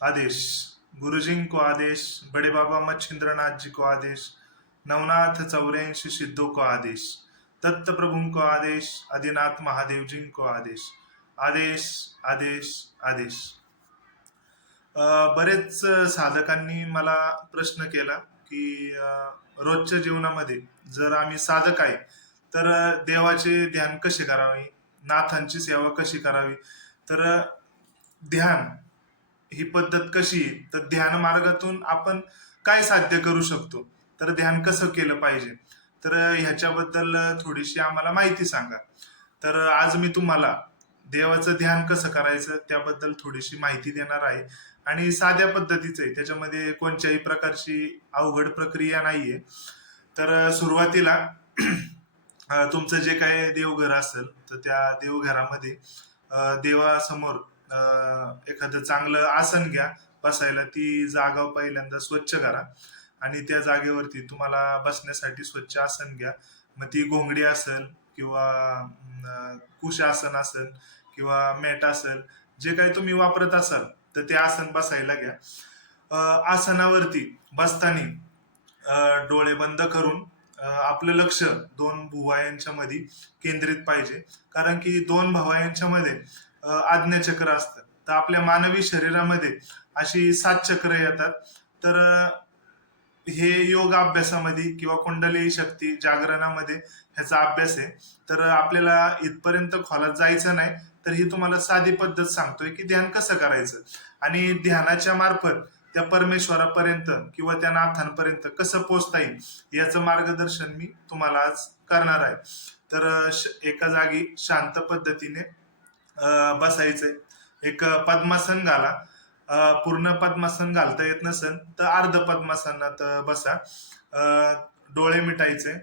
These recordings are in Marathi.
आदेश। गुरुजी को आदेश। बड़े बाबा मच्छिंद्र नाथ जी को आदेश। नवनाथ 84 सिद्धों को आदेश। दत्त प्रभु को आदेश। आदिनाथ महादेव जी को आदेश। आदेश आदेश आदेश। बरेच साधकांनी मला प्रश्न केला की रोजच्या जीवनामध्ये जर आम्ही साधक आहे तर देवाचे ध्यान कसे करावे, नाथांची सेवा कशी करावी, तर ध्यान ही पद्धत कशी आहे, तर ध्यान मार्गातून आपण काय साध्य करू शकतो, तर ध्यान कसं केलं पाहिजे, तर ह्याच्याबद्दल थोडीशी आम्हाला माहिती सांगा. तर आज मी तुम्हाला देवाचं ध्यान कसं करायचं त्याबद्दल थोडीशी माहिती देणार आहे. आणि साध्या पद्धतीचं आहे, त्याच्यामध्ये कोणत्याही प्रकारची अवघड प्रक्रिया नाहीये. तर सुरुवातीला तुमचं जे काही देवघर असेल तर त्या देवघरामध्ये देवासमोर एखादं चांगलं आसन घ्या बसायला. ती जागा पहिल्यांदा स्वच्छ करा आणि त्या जागेवरती तुम्हाला बसण्यासाठी स्वच्छ आसन घ्या. मग ती घोंगडी असेल किंवा कुश आसन असेल किंवा मॅट असेल, जे काही तुम्ही वापरत असाल तर ते आसन बसायला घ्या. आसनावरती बसताना डोळे बंद करून आपलं लक्ष दोन भुवयांच्या मध्ये केंद्रित पाहिजे. कारण की दोन भुवयांच्या मध्ये आज्ञाचक्र असतात. तर आपल्या मानवी शरीरामध्ये अशी 7 चक्र येतात. तर हे योग अभ्यासामध्ये किंवा कुंडली शक्ती जागरणामध्ये ह्याचा अभ्यास आहे. तर आपल्याला इथपर्यंत खोलात जायचं नाही, तर ही तुम्हाला साधी पद्धत सांगतोय की ध्यान कसं करायचं आणि ध्यानाच्या मार्फत त्या परमेश्वरापर्यंत किंवा त्या नाथांपर्यंत कसं पोचता येईल याचं मार्गदर्शन मी तुम्हाला आज करणार आहे. तर एका जागी शांत पद्धतीने बसायचंय. एक पद्मासन घाला. पूर्ण पद्मासन घालता येत नसेल तर अर्ध पद्मासनात बसा. डोळे मिटायचे.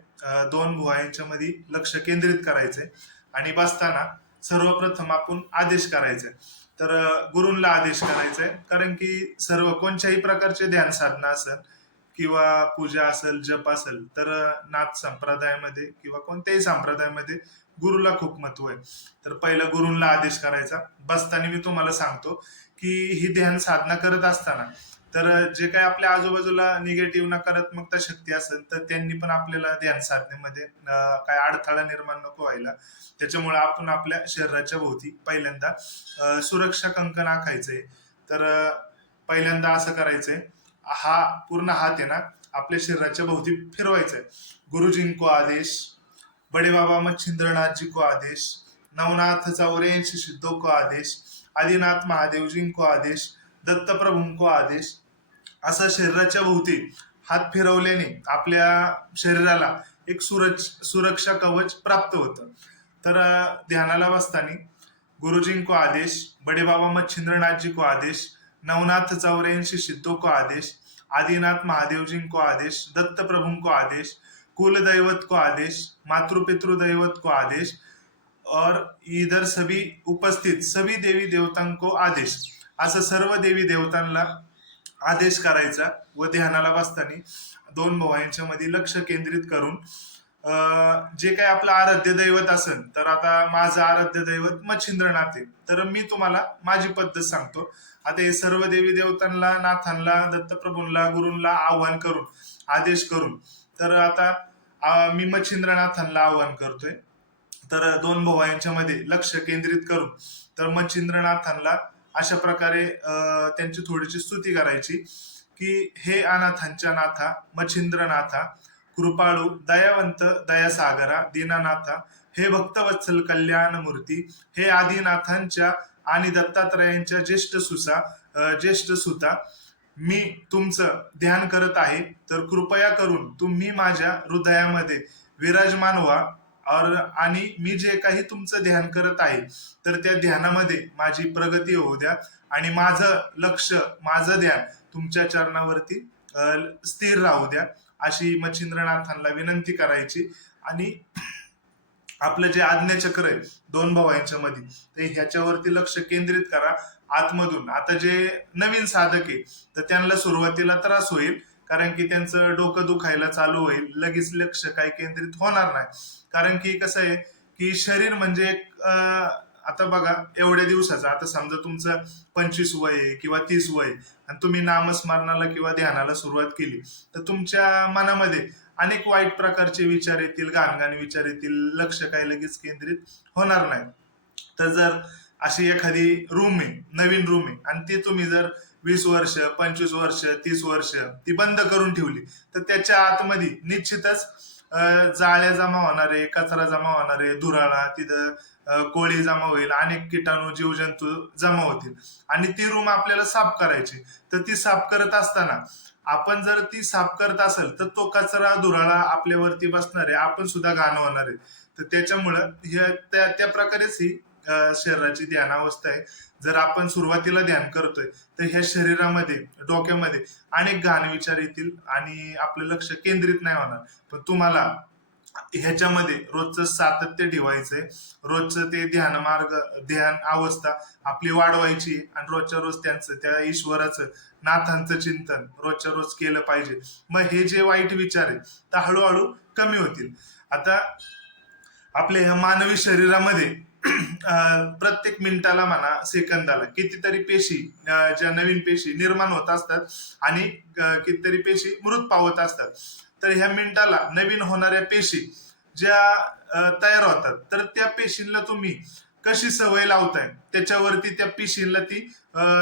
दोन भुवयांच्या मध्ये लक्ष केंद्रित करायचे आणि बसताना सर्वप्रथम आपण आदेश करायचे. तर गुरूंला आदेश करायचे, कारण की सर्व कोणत्याही प्रकारचे ध्यान साधना असेल किंवा पूजा असेल, जप असेल, तर नाथ संप्रदायामध्ये किंवा कोणत्याही संप्रदायामध्ये गुरुला खूप महत्व आहे. तर पहिलं गुरूंला आदेश करायचा. बसताना मी तुम्हाला सांगतो की ही ध्यान साधना करत असताना तर जे काही आपल्या आजूबाजूला निगेटिव्ह नकारात्मकता शक्ती असेल तर त्यांनी पण आपल्याला ध्यान साधनेमध्ये काय अडथळा निर्माण नको व्हायला. त्याच्यामुळे आपण आपल्या शरीराच्या भोवती पहिल्यांदा सुरक्षा कंकण आखायचंय. तर पहिल्यांदा असं करायचंय, हा पूर्ण हात आहे ना आपल्या शरीराच्या भोवती फिरवायचा आहे. गुरुजी को आदेश. बड़े बाबा मच्छिंद्रनाथ जी को आदेश. नवनाथ 84 सिद्धों को आदेश. आदिनाथ महादेव जी को आदेश. दत्त प्रभू को आदेश. असं शरीराच्या भोवती हात फिरवल्याने आपल्या शरीराला एक सुरक्षा कवच प्राप्त होतं. तर ध्यानाला बसताना गुरुजी को आदेश. बड़े बाबा मच्छिंद्रनाथ जी को आदेश. नवनाथ 84 सिद्धों को आदेश. आदिनाथ महादेव जी को आदेश. दत्त प्रभु को आदेश. कुल दैवत को आदेश. मातृ पितृ दैवत को आदेश और इधर सभी उपस्थित सभी देवी देवतांको को आदेश. असं सर्व देवी देवतांना आदेश करायचा व ध्यानाला बसताना दोन भुवयांच्या मध्ये लक्ष केंद्रित करून जे काही आपलं आराध्य दैवत असेल, तर आता माझं आराध्य दैवत मच्छिंद्रनाथ आहे, तर मी तुम्हाला माझी पद्धत सांगतो. आता हे सर्व देवी देवतांना, नाथांना, दत्तप्रभूंना, गुरूंना आव्हान करून आदेश करून, तर आता मी मच्छिंद्रनाथांना आव्हान करतोय. तर दोन भुवयांच्या मध्ये लक्ष केंद्रित करून तर मच्छिंद्रनाथांना अशा प्रकारे त्यांची थोडीशी स्तुती करायची की हे अनाथांच्या नाथा, मच्छिंद्रनाथा, कृपाळू, दयावंत, दयासागरा, दीनानाथा, हे भक्तवत्सल कल्याण मूर्ती, हे आदिनाथांच्या आणि दत्तात्रयांच्या ज्येष्ठ सुता, मी तुमचं ध्यान करत आहे. तर कृपया करून तुम्ही माझ्या हृदयामध्ये विराजमान व्हा और आणि मी जे काही तुमचं ध्यान करत आहे तर त्या ध्यानामध्ये माझी प्रगती होऊ द्या आणि माझं लक्ष, माझं ध्यान तुमच्या चरणावरती स्थिर राहू द्या, अशी मच्छिंद्रनाथांना विनंती करायची. आणि आपलं जे आज्ञाचक्र आहे दोन भावांच्या मध्ये, ते ह्याच्यावरती लक्ष केंद्रित करा आतमधून. आता जे नवीन साधक आहे तर त्यांना सुरुवातीला त्रास होईल, कारण की त्यांचं डोकं दुखायला चालू होईल, लगेच लक्ष काही केंद्रित होणार नाही. कारण की कसं आहे की शरीर म्हणजे एक आता बघा एवढ्या दिवसाचा, आता समजा तुमचं 25 वय आहे किंवा 30 वय आहे आणि तुम्ही नामस्मरणाला किंवा ध्यानाला सुरुवात केली, तर तुमच्या मनामध्ये अनेक वाईट प्रकारचे विचार येतील, घाणघाण विचार येतील, लक्ष काही लगेच केंद्रित होणार नाही. तर जर अशी एखादी रूम आहे, नवीन रूम आहे, आणि ती तुम्ही जर 20 वर्ष, 25 वर्ष, 30 वर्ष ती बंद करून ठेवली, तर त्याच्या आतमध्ये निश्चितच जाळ्या जमा होणार आहे, कचरा जमा होणार आहे, धुराळा तिथं, कोळी जमा होईल, अनेक कीटाणू जीवजंतू जमा होतील, आणि ती रूम आपल्याला साफ करायची. तर ती साफ करत असताना आपण जर ती साफ करत असेल, तर तो कचरा धुराळा आपल्यावरती बसणार आहे, आपण सुद्धा घाण होणार आहे. तर त्याच्यामुळं त्या प्रकारेच ही शरीराची ध्यानावस्था आहे. जर आपण सुरुवातीला ध्यान करतोय, तर ह्या शरीरामध्ये, डोक्यामध्ये अनेक घाण विचार येतील आणि आपलं लक्ष केंद्रित नाही होणार. पण तुम्हाला ह्याच्यामध्ये रोजचं सातत्य ठेवायचंय, रोजचं ते ध्यान अवस्था आपली वाढवायची, आणि रोजच्या रोज त्यांचं, त्या ईश्वराचं, नाथांचं चिंतन रोजच्या रोज केलं पाहिजे. मग हे जे वाईट विचार आहे तर हळूहळू कमी होतील. आता आपल्या ह्या मानवी शरीरामध्ये प्रत्येक मिनिटाला म्हणा, सेकंदाला कितीतरी पेशी, ज्या नवीन पेशी निर्माण होत असतात, आणि कितीतरी पेशी मृत पावत असतात. तर ह्या मिनिटाला नवीन होणाऱ्या पेशी ज्या तयार होतात, तर त्या पेशींना तुम्ही कशी सवय लावताय त्याच्यावरती त्या पेशींना ती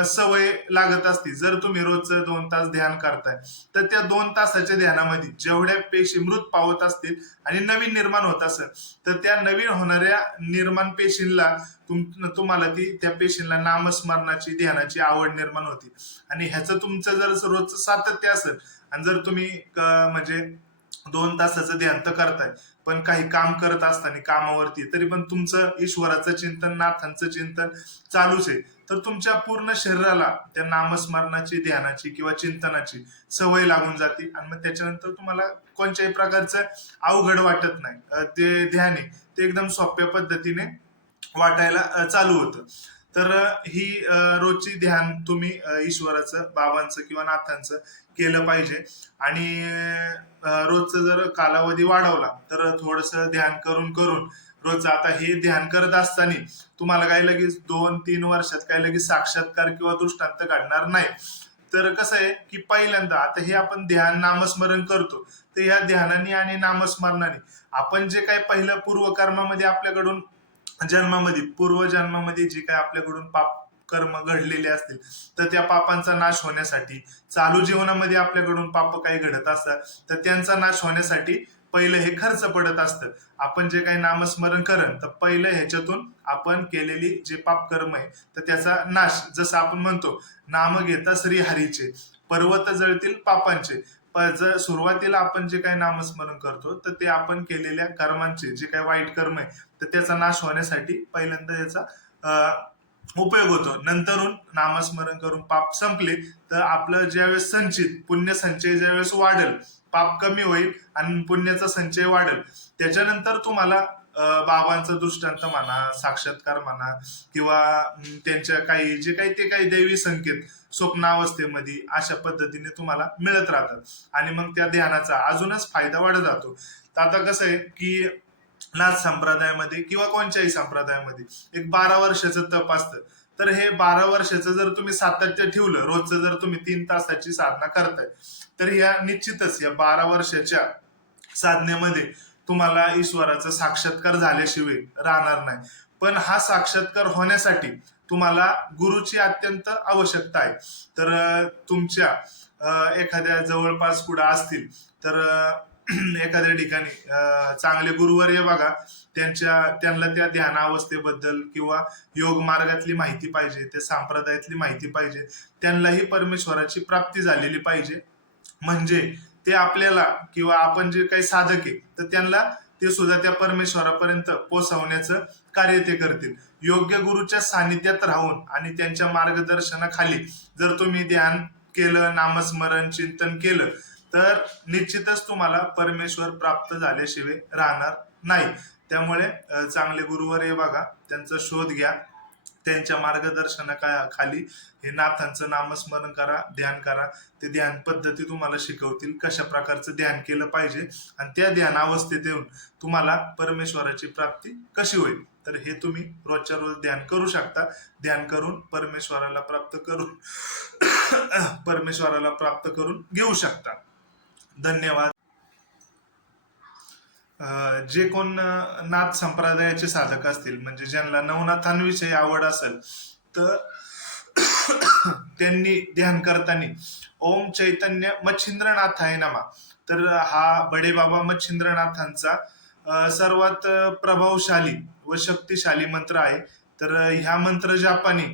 सवय लागत असते. जर तुम्ही रोजचं 2 तास ध्यान करताय, तर त्या 2 तासाच्या ध्यानामध्ये जेवढ्या पेशी मृत पावत असतील आणि नवीन निर्माण होत असेल, तर त्या नवीन होणाऱ्या निर्माण पेशींना तुम्हाला त्या पेशींना नामस्मरणाची, ध्यानाची आवड निर्माण होती. आणि ह्याचं तुमचं जर रोजचं सातत्य असेल, आणि जर तुम्ही म्हणजे 2 तासाचं ध्यान तर करताय, पण काही काम करत असताना कामावरती, तरी पण तुमचं ईश्वराचं चिंतन, नाथांचं चिंतन चालूच आहे, तर तुमच्या पूर्ण शरीराला त्या नामस्मरणाची, ध्यानाची किंवा चिंतनाची सवय लागून जाते, आणि मग त्याच्यानंतर तुम्हाला कोणत्याही प्रकारचं अवघड वाटत नाही. ते ध्यान आहे ते एकदम सोप्या पद्धतीने वाटायला चालू होतं. तर ही रोजची ध्यान तुम्ही ईश्वराचं, बाबांचं किंवा नाथांचं केलं पाहिजे. आणि रोजचं जर कालावधी वाढवला, तर थोडंसं ध्यान करून करून रोजचं, आता हे ध्यान करत असताना तुम्हाला काही लगेच 2-3 वर्षात काही लगेच साक्षात्कार किंवा दृष्टांत घडणार नाही. तर कसं आहे की पहिल्यांदा आता हे आपण ध्यान, नामस्मरण करतो, तर ह्या ध्यानाने आणि नामस्मरणाने आपण जे काही पहिलं पूर्वकर्मामध्ये आपल्याकडून पूर्वजन्मामध्ये जे काही आपल्याकडून पाप कर्म घडलेले असतील, तर त्या पापांचा नाश होण्यासाठी, चालू जीवनामध्ये आपल्याकडून पाप काही घडत असतात, तर त्यांचा नाश होण्यासाठी पहिलं हे खर्च पडत असतं. आपण जे काही नामस्मरण करण, तर पहिलं ह्याच्यातून आपण केलेली जे पाप कर्म आहे, तर त्याचा नाश, जसं आपण म्हणतो, नाम घेता श्री हरीचे, पर्वत जळतील पापांचे. जर सुरुवातीला आपण जे काही नामस्मरण करतो, तर ते आपण केलेल्या कर्मांचे, जे काही वाईट कर्म आहे, तर त्याचा नाश होण्यासाठी पहिल्यांदा याचा उपयोग होतो. नंतरून नामस्मरण करून पाप संपले, तर आपलं ज्यावेळेस संचित पुण्य संचय ज्यावेळेस वाढेल, पाप कमी होईल आणि पुण्याचा संचय वाढेल, त्याच्यानंतर तुम्हाला बाबांचा दृष्टांत म्हणा, साक्षात्कार म्हणा, किंवा त्यांच्या काही जे काही ते काही दैवी संकेत स्वप्नावस्थेमध्ये अशा पद्धतीने तुम्हाला मिळत राहतात, आणि मग त्या ध्यानाचा अजूनच फायदा वाढत जातो. तर आता कसं आहे की नाथ संप्रदायामध्ये किंवा कोणत्याही संप्रदायामध्ये एक 12 वर्षाचं तप असतं. तर हे 12 वर्षाचं जर तुम्ही सातत्य ठेवलं, रोजचं जर तुम्ही 3 तासाची साधना करताय, तर या निश्चितच या 12 वर्षाच्या साधनेमध्ये तुम्हाला ईश्वराचा साक्षात्कार झाल्याशिवाय राहणार नाही. पण हा साक्षात्कार होण्यासाठी तुम्हाला गुरुची अत्यंत आवश्यकता आहे. तर तुमच्या एखाद्या जवळपास कुठं असतील, तर एखाद्या ठिकाणी चांगले गुरुवर्य बघा, त्यांना त्या ध्यानावस्थेबद्दल किंवा योग मार्गातली माहिती पाहिजे, त्या संप्रदायातली माहिती पाहिजे, त्यांनाही परमेश्वराची प्राप्ती झालेली पाहिजे. म्हणजे ते आपल्याला किंवा आपण जे काही साधक आहे, तर त्यांना ते सुद्धा त्या परमेश्वरापर्यंत पोहोचवण्याचं कार्य ते करतील. योग्य गुरुच्या सानिध्यात राहून आणि त्यांच्या मार्गदर्शनाखाली जर तुम्ही ध्यान केलं, नामस्मरण, चिंतन केलं, तर निश्चितच तुम्हाला परमेश्वर प्राप्त झाल्याशिवाय राहणार नाही. त्यामुळे चांगले गुरुवर्य बघा, त्यांचा शोध घ्या, त्यांच्या मार्गदर्शनाखाली हे नाथांचं नामस्मरण करा, ध्यान करा. ते ध्यान पद्धती तुम्हाला शिकवतील कशा प्रकारचं ध्यान केलं पाहिजे, आणि त्या ध्यानावस्थेत येऊन तुम्हाला परमेश्वराची प्राप्ती कशी होईल. तर हे तुम्ही रोजच्या रोज ध्यान करू शकता. ध्यान करून परमेश्वराला प्राप्त करून परमेश्वराला प्राप्त करून घेऊ शकता. धन्यवाद. जे कोण नाथ संप्रदायाचे साधक असतील, म्हणजे ज्यांना नवनाथांविषयी आवड असेल, तर त्यांनी ध्यान करताना ओम चैतन्य मच्छिंद्रनाथाय नमा, तर हा बडे बाबा मच्छिंद्रनाथांचा सर्वात प्रभावशाली व शक्तिशाली मंत्र आहे. तर ह्या मंत्र जापाने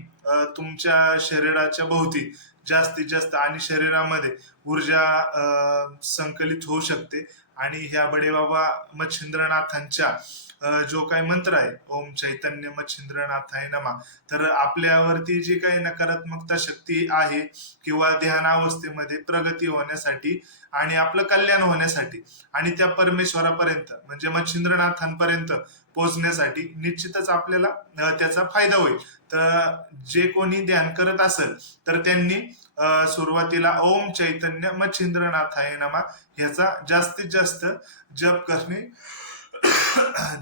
तुमच्या शरीराच्या भोवती जास्तीत जास्त आणि शरीरामध्ये ऊर्जा संकलित होऊ शकते. आणि ह्या बडे बाबा मच्छिंद्रनाथांच्या जो काही मंत्र आहे ओम चैतन्य मच्छिंद्रनाथाय नमा, तर आपल्यावरती जी काही नकारात्मकता शक्ती आहे किंवा ध्यानावस्थेमध्ये प्रगती होण्यासाठी आणि आपलं कल्याण होण्यासाठी आणि त्या परमेश्वरापर्यंत म्हणजे मच्छिंद्रनाथांपर्यंत पोहोचण्यासाठी निश्चितच आपल्याला त्याचा फायदा होईल. तर जे कोणी ध्यान करत असेल तर त्यांनी सुरुवातीला ओम चैतन्य मच्छिंद्रनाथाय नमा ह्याचा जास्तीत जास्त जप करणे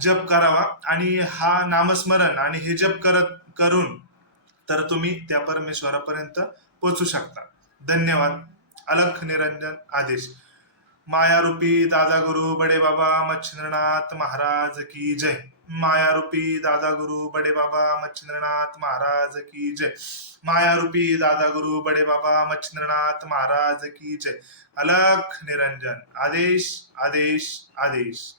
जप करावा. आणि हा नामस्मरण आणि हे जप करून तर तुम्ही त्या परमेश्वरापर्यंत पोहोचू शकता. धन्यवाद. अलख निरंजन आदेश. मायारूपी दादा गुरु बडे बाबा मच्छिंद्रनाथ महाराज की जय. मायारूपी दादा गुरु बडे बाबा मच्छिंद्रनाथ महाराज की जय. मायारूपी दादा गुरु बडे बाबा मच्छिंद्रनाथ महाराज की जय. अलख निरंजन आदेश आदेश आदेश.